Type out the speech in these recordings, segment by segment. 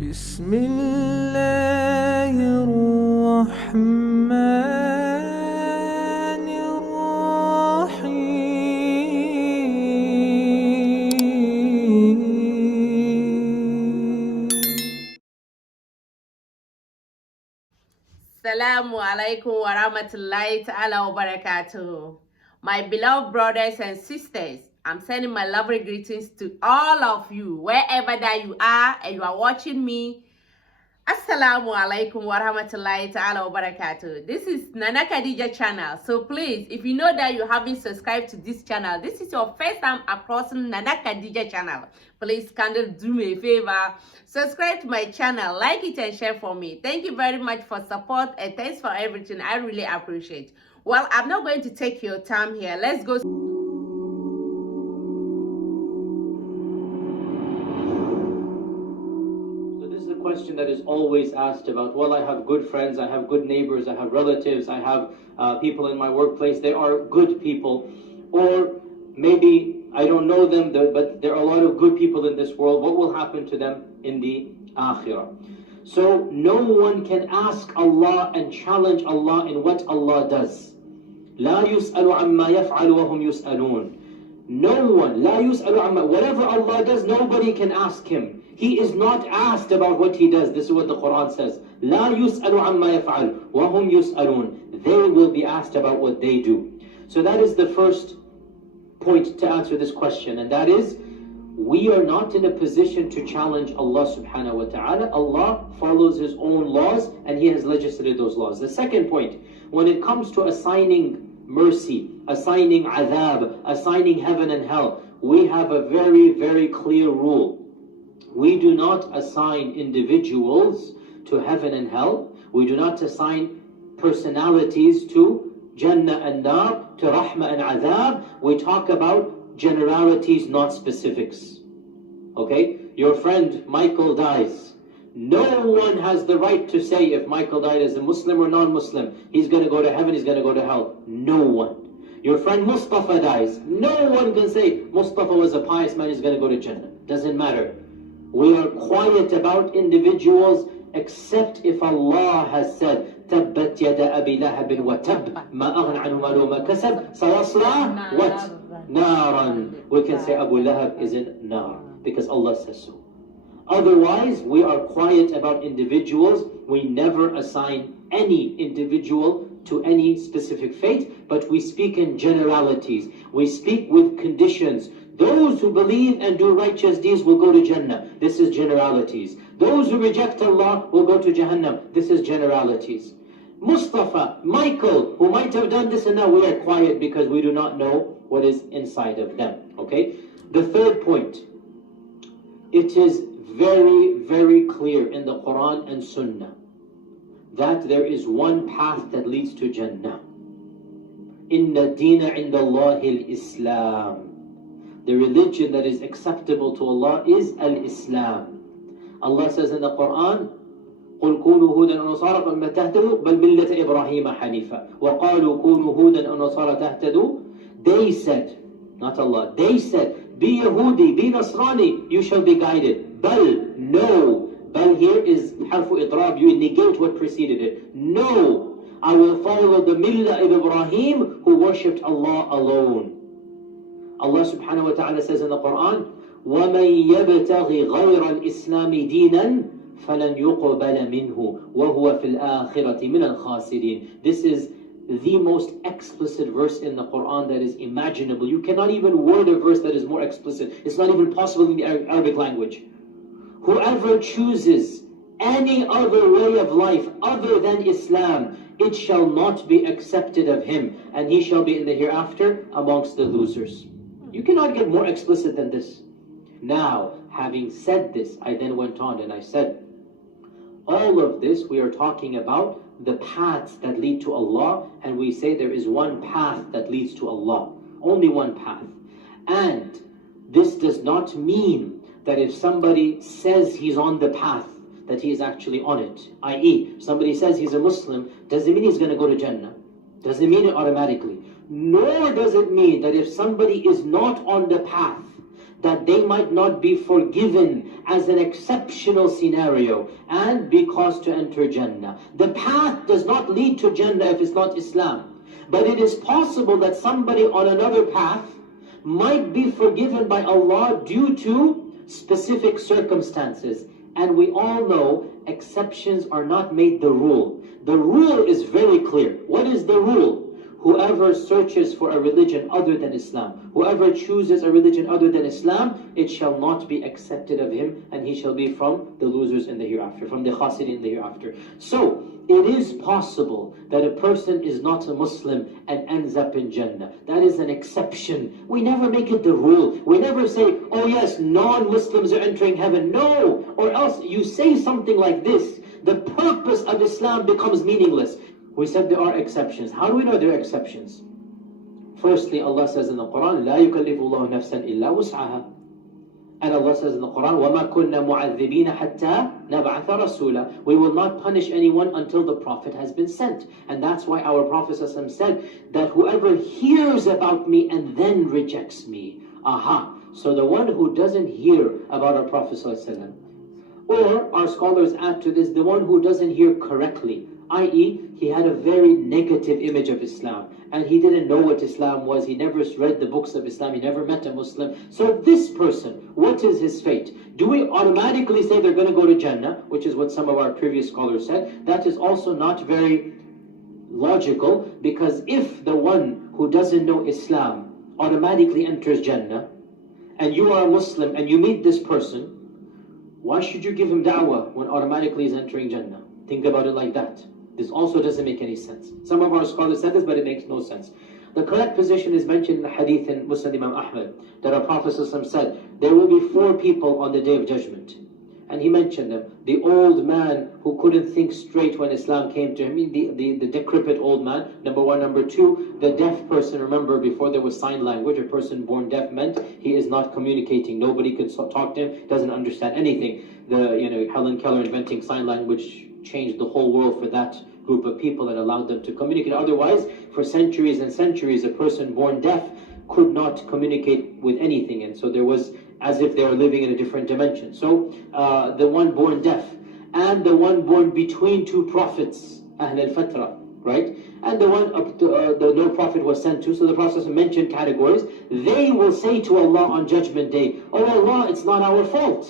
بسم الله الرحمن الرحيم. Assalamu alaikum wa rahmatullahi ta'ala wa barakatuh. My beloved brothers and sisters, I'm sending my lovely greetings to all of you, wherever that you are and you are watching me. Assalamu alaikum wa rahmatullahi ta'ala wa barakatuh. This is Nana Khadija channel. So please, if you know that you haven't subscribed to this channel, this is your first time across Nana Khadija channel. Please kindly do me a favor. Subscribe to my channel, like it and share for me. Thank you very much for support and thanks for everything. I really appreciate. Well, I'm not going to take your time here. Let's go. Question that is always asked about, well, I have good friends, I have good neighbors, I have relatives, I have people in my workplace, they are good people, or maybe I don't know them, but there are a lot of good people in this world. What will happen to them in the akhirah? So no one can ask Allah and challenge Allah in what Allah does. لا يسأل عما يفعل وهم يسألون. No one, لا يسأل عما, whatever Allah does, nobody can ask Him. He is not asked about what He does. This is what the Quran says. لا يسأل عما يفعل وهم يسألون. They will be asked about what they do. So that is the first point to answer this question, and that is, we are not in a position to challenge Allah subhanahu wa ta'ala. Allah follows His own laws and He has legislated those laws. The second point, when it comes to assigning mercy, assigning adhab, assigning heaven and hell, we have a very, very clear rule. We do not assign individuals to heaven and hell. We do not assign personalities to Jannah and Nar, to Rahmah and Adhab. We talk about generalities, not specifics. Okay? Your friend Michael dies. No one has the right to say if Michael died as a Muslim or non-Muslim, he's going to go to heaven, he's going to go to hell. No one. Your friend Mustafa dies. No one can say Mustafa was a pious man, he's going to go to Jannah. Doesn't matter. We are quiet about individuals except if Allah has said تَبَّتْ يَدَ أَبِي لَهَبٍ وَتَبْ مَا أَغْنَ عَنْهُ مَالُهُ وَمَا كَسَبْ سَيَصْلَى what? نَارًا. We can say Abu Lahab is in Nar because Allah says so. Otherwise, we are quiet about individuals. We never assign any individual to any specific fate, but we speak in generalities. We speak with conditions. Those who believe and do righteous deeds will go to Jannah. This is generalities. Those who reject Allah will go to Jahannam. This is generalities. Mustafa, Michael, who might have done this and now we are quiet because we do not know what is inside of them. Okay? The third point. It is very, very clear in the Quran and Sunnah that there is one path that leads to Jannah. Inna deena inda Allahi al-Islam. The religion that is acceptable to Allah is al-Islam. Allah says in the Quran, قُلْ كُونُوا هُودًا وَنَصَارَى فَلَمَّا تَهْتَدُوا بَلْ مِلَّةَ إِبْرَاهِيمَ حَنِيفًا وَقَالُوا كُونُوا هُودًا وَنَصَارَى تَهْتَدُوا. They said, not Allah, they said, be Yahudi, be Nasrani, you shall be guided. Bal, no. Bal here is harfu idrab, you negate what preceded it. No, I will follow the millah of Ibrahim who worshipped Allah alone. Allah subhanahu wa ta'ala says in the Quran, وَمَنْ يَبْتَغِ غَيْرَ الْإِسْلَامِ دِينًا فَلَنْ يُقْبَلَ مِنْهُ وَهُوَ فِي الْآخِرَةِ مِنَ الْخَاسِرِينَ. This is the most explicit verse in the Quran that is imaginable. You cannot even word a verse that is more explicit. It's not even possible in the Arabic language. Whoever chooses any other way of life other than Islam, it shall not be accepted of him, and he shall be in the hereafter amongst the losers. You cannot get more explicit than this. Now, having said this, I then went on and I said, all of this we are talking about the paths that lead to Allah, and we say there is one path that leads to Allah. Only one path. And this does not mean that if somebody says he's on the path, that he is actually on it. I.e., somebody says he's a Muslim, doesn't mean he's going to go to Jannah. Doesn't mean it automatically. Nor does it mean that if somebody is not on the path, that they might not be forgiven as an exceptional scenario and be caused to enter Jannah. The path does not lead to Jannah if it's not Islam. But it is possible that somebody on another path might be forgiven by Allah due to specific circumstances. And we all know exceptions are not made the rule. The rule is very clear. What is the rule? Whoever searches for a religion other than Islam, whoever chooses a religion other than Islam, it shall not be accepted of him, and he shall be from the losers in the hereafter, from the khasirin in the hereafter. So, it is possible that a person is not a Muslim and ends up in Jannah. That is an exception. We never make it the rule. We never say, oh yes, non-Muslims are entering heaven. No! Or else you say something like this, the purpose of Islam becomes meaningless. We said there are exceptions. How do we know there are exceptions? Firstly, Allah says in the Quran, لا يكلف الله نفسا إلا وسعها. And Allah says in the Quran, وَمَا كُنَّا مُعَذِّبِينَ حَتَّى نَبْعَثَ رَسُولًا. We will not punish anyone until the Prophet has been sent. And that's why our Prophet said that whoever hears about me and then rejects me. Aha! So the one who doesn't hear about our Prophet ﷺ, or our scholars add to this, the one who doesn't hear correctly, i.e., he had a very negative image of Islam, and he didn't know what Islam was, he never read the books of Islam, he never met a Muslim. So this person, what is his fate? Do we automatically say they're going to go to Jannah, which is what some of our previous scholars said? That is also not very logical, because if the one who doesn't know Islam automatically enters Jannah, and you are a Muslim and you meet this person, why should you give him da'wah when automatically he's entering Jannah? Think about it like that. This also doesn't make any sense. Some of our scholars said this, but it makes no sense. The correct position is mentioned in the hadith in Musnad Imam Ahmad, that our Prophet ﷺ said, there will be 4 people on the Day of Judgment. And he mentioned them. The old man who couldn't think straight when Islam came to him, the decrepit old man, number 1. Number 2, the deaf person. Remember, before there was sign language, a person born deaf meant he is not communicating. Nobody could talk to him, doesn't understand anything. Helen Keller inventing sign language changed the whole world for that group of people and allowed them to communicate. Otherwise, for centuries and centuries, a person born deaf could not communicate with anything, and so there was as if they were living in a different dimension. So the one born deaf and the one born between 2 prophets, Ahl al-Fatra, right? And the one the no prophet was sent to, so the Prophet mentioned categories. They will say to Allah on Judgment Day, oh Allah, it's not our fault.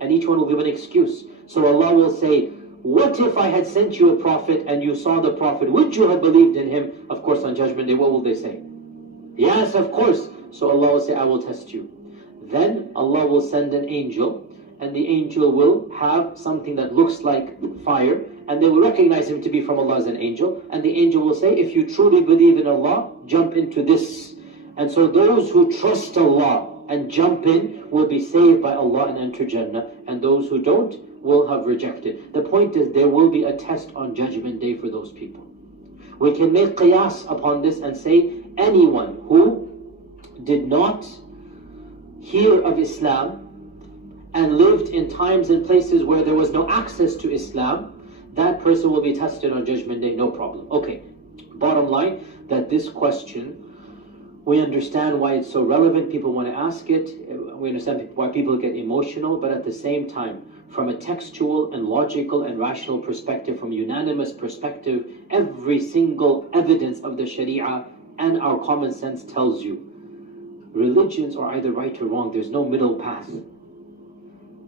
And each one will give an excuse. So Allah will say, what if I had sent you a prophet and you saw the prophet? Would you have believed in him? Of course, on Judgment Day, what will they say? Yes, of course. So Allah will say, I will test you. Then Allah will send an angel, and the angel will have something that looks like fire, and they will recognize him to be from Allah as an angel, and the angel will say, if you truly believe in Allah, jump into this. And so those who trust Allah and jump in will be saved by Allah and enter Jannah, and those who don't will have rejected. The point is, there will be a test on Judgment Day for those people. We can make qiyas upon this and say, anyone who did not hear of Islam and lived in times and places where there was no access to Islam, that person will be tested on Judgment Day, no problem. Okay, bottom line, that this question, we understand why it's so relevant, people want to ask it, we understand why people get emotional, but at the same time, from a textual and logical and rational perspective, from a unanimous perspective, every single evidence of the Sharia and our common sense tells you, religions are either right or wrong, there's no middle path.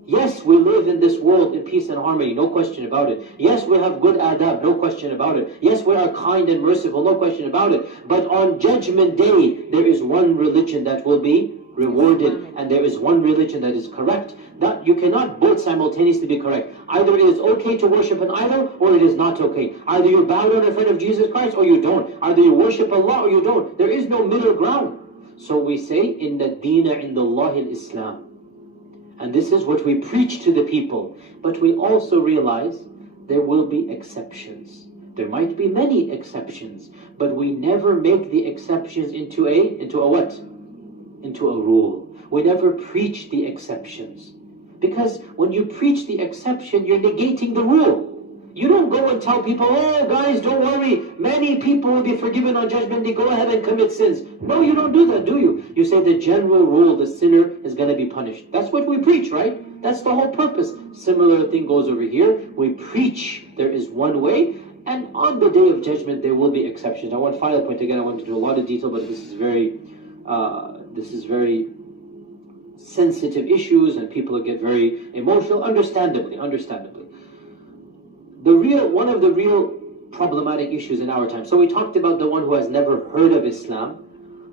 Yes, we live in this world in peace and harmony, no question about it. Yes, we have good adab, no question about it. Yes, we are kind and merciful, no question about it. But on Judgment Day, there is one religion that will be rewarded, and there is one religion that is correct. That you cannot both simultaneously be correct. Either it is okay to worship an idol, or it is not okay. Either you bow down in front of Jesus Christ, or you don't. Either you worship Allah, or you don't. There is no middle ground. So we say, Inna Deena Indallahi al-Islam. And this is what we preach to the people. But we also realize there will be exceptions. There might be many exceptions, but we never make the exceptions into a what? Into a rule. We never preach the exceptions. Because when you preach the exception, you're negating the rule. You don't go and tell people, oh guys, don't worry, many people will be forgiven on Judgment Day, go ahead and commit sins. No, you don't do that, do you? You say the general rule, the sinner is going to be punished. That's what we preach, right? That's the whole purpose. Similar thing goes over here. We preach there is one way, and on the Day of Judgment there will be exceptions. Now, one final point, again, I want to do a lot of detail, but this is very sensitive issues, and people get very emotional, understandably. One of the real problematic issues in our time. So we talked about the one who has never heard of Islam,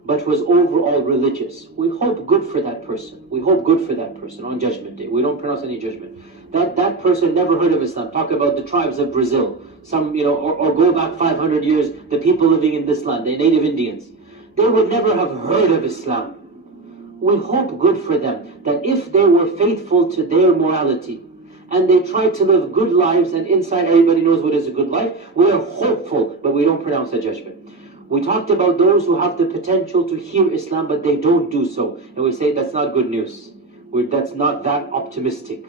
but was overall religious. We hope good for that person. We hope good for that person on Judgment Day. We don't pronounce any judgment. That person never heard of Islam. Talk about the tribes of Brazil, or go back 500 years, the people living in this land, the native Indians. They would never have heard of Islam. We hope good for them, that if they were faithful to their morality, and they try to live good lives, and inside everybody knows what is a good life, we are hopeful, but we don't pronounce a judgment. We talked about those who have the potential to hear Islam, but they don't do so. And we say that's not good news. That's not that optimistic.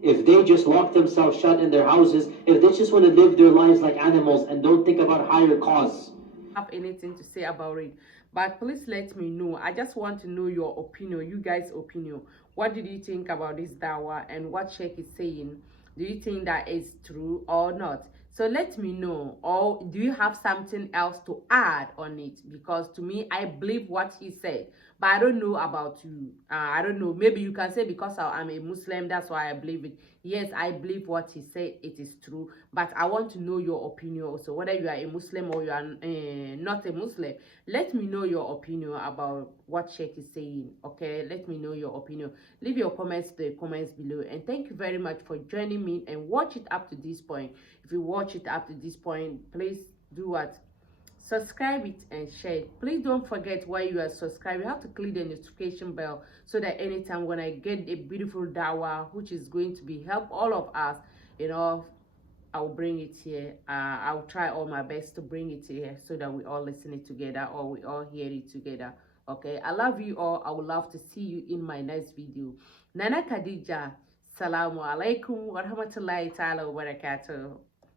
If they just lock themselves shut in their houses, if they just want to live their lives like animals and don't think about higher cause. Have anything to say about it, but please let me know. I just want to know your opinion, you guys' opinion. What did you think about this dawah, and what Sheikh is saying? Do you think that is true or not? So let me know. Or do you have something else to add on it? Because to me, I believe what he said, but I don't know about you. I don't know, maybe you can say because I'm a Muslim, that's why I believe it. Yes, I believe what he said, it is true, but I want to know your opinion also, whether you are a Muslim or you are not a Muslim. Let me know your opinion about what Sheikh is saying. Okay, let me know your opinion. Leave your comments in the comments below, and thank you very much for joining me and watch it up to this point. If you watch it up to this point, please do what? Subscribe it and share it. Please don't forget, while you are subscribed, you have to click the notification bell, so that anytime when I get a beautiful dawah which is going to be help all of us, I'll bring it here. I'll try all my best to bring it here, so that we all listen it together, or we all hear it together. Okay, I love you all. I would love to see you in my next video. Nana Khadija, salamu alaikum wa rahmatullahi ta'ala wa barakatuh.